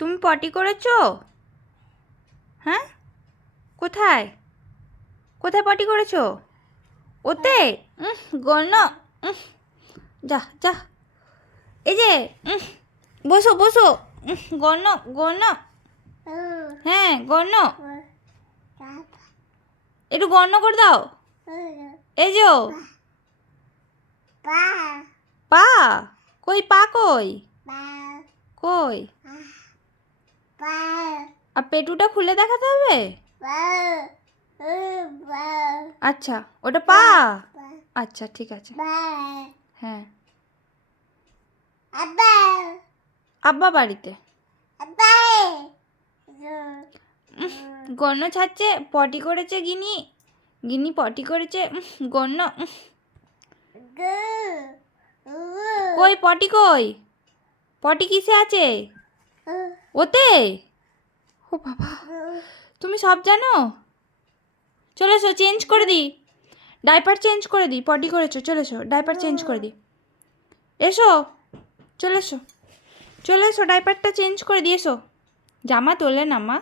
তুমি পটি করেছো? হ্যাঁ, কোথায় কোথায় পটি করেছো? ওতে? গর্ণ। যা যা, এই যে বসো বসো। গর্ণ গর্ণ। হ্যাঁ গর্ণ, একটু গর্ণ করে দাও। এই যে পা কই, পা কই কই? আর পেটুটা খুলে দেখাতে হবে। আচ্ছা, ওটা পা। আচ্ছা ঠিক আছে। হ্যাঁ, আব্বা বাড়িতে। গর্ণ ছাড়ছে, পটি করেছে গিনি। গিনি পটি করেছে। গর্ণ কই, পটি কই? পটি কিসে আছে? ওতে? ও বাবা, তুমি সব জানো। চলে এসো, চেঞ্জ করে দিই, ডাইপার চেঞ্জ করে দিই। পটি করেছো, চলে এসো, ডাইপার চেঞ্জ করে দিই। এসো, চলে এসো চলে এসো, ডাইপারটা চেঞ্জ করে দিই। এসো, জামা তোলে না মা।